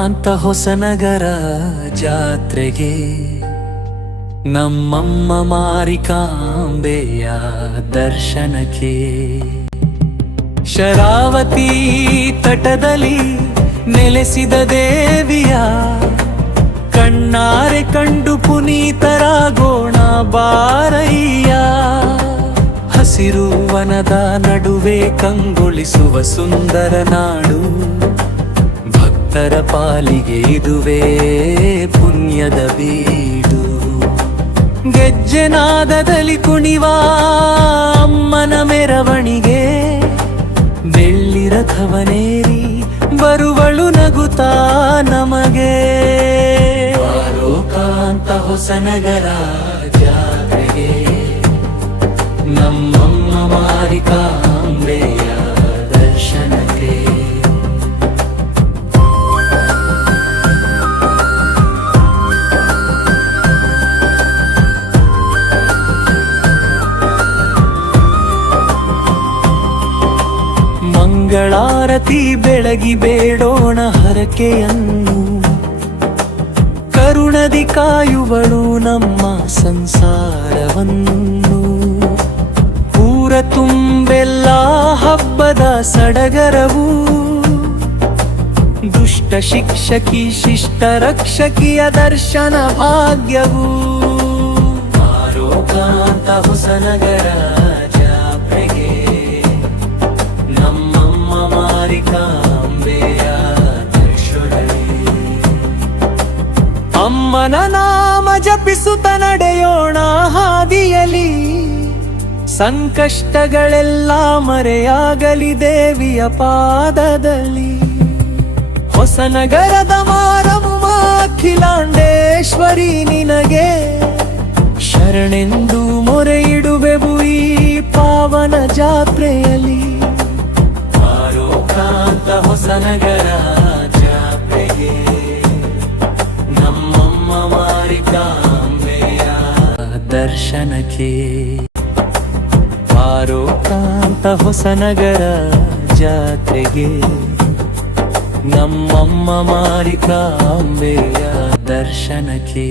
ಕಾಂತ ಹೊಸನಗರ ಜಾತ್ರೆಗೆ. ನಮ್ಮಮ್ಮ ಮಾರಿಕಾಂಬೆಯ ದರ್ಶನಕ್ಕೆ. ಶರಾವತಿ ತಟದಲ್ಲಿ ನೆಲೆಸಿದ ದೇವಿಯ ಕಣ್ಣಾರೆ ಕಂಡು ಪುನೀತರಾಗೋಣ ಬಾರಯ್ಯ. ಹಸಿರು ವನದ ನಡುವೆ ಕಂಗೊಳಿಸುವ ಸುಂದರ ನಾಡು. ಭಕ್ತರ ಪಾಲಿಗೆ ಇದುವೇ ಪುಣ್ಯದ ಬೀಡು. ಗೆಜ್ಜೆನಾದದಲ್ಲಿ ಕುಣಿವ ಅಮ್ಮನ ಮೆರವಣಿಗೆ, ಬೆಳ್ಳಿ ರಥವನೇರಿ ಬರುವಳು ನಗುತ್ತಾ ನಮಗೆ. ಲೋಕಾಂತ ಹೊಸನಗರ ಜಾತ್ರೆಗೆ ಮಂಗಳಾರತಿ ಬೆಳಗಿ ಬೇಡೋಣ ಹರಕೆಯನ್ನು. ಕರುಣದಿ ಕಾಯುವಳು ನಮ್ಮ ಸಂಸಾರವನ್ನು. ಊರ ತುಂಬೆಲ್ಲ ಹಬ್ಬದ ಸಡಗರವು. ದುಷ್ಟ ಶಿಕ್ಷಕಿ, ಶಿಷ್ಟ ರಕ್ಷಕಿಯ ದರ್ಶನ ಭಾಗ್ಯವು. ಆರೋಕಾಂತ ಹೊಸನಗರ. ಅಮ್ಮನ ನಾಮ ಜಪಿಸುತ್ತ ನಡೆಯೋಣ ಹಾದಿಯಲಿ. ಸಂಕಷ್ಟಗಳೆಲ್ಲ ಮರೆಯಾಗಲಿ ದೇವಿಯ ಪಾದದಲ್ಲಿ. ಹೊಸನಗರದ ಮಾರಮ್ಮ ಅಖಿಲಾಂಡೇಶ್ವರಿ ನಿನಗೆ. ಶರಣೆಂದು ಮೊರೆ ಇಡುವೆವು ಈ ಪಾವನ ಜಾತ್ರೆಯಲ್ಲಿ. ಹೊಸನಗರ ಜಾತ್ರೆಗೆ ನಮ್ಮಮ್ಮ ಮಾರಿಕಾಂಬೆಯ ದರ್ಶನಕ್ಕೆ. ಆರೋಕಾಂತ ಹೊಸನಗರ ಜಾತ್ರೆಗೆ ನಮ್ಮಮ್ಮ ಮಾರಿಕಾಂಬೆಯ ದರ್ಶನಕ್ಕೆ.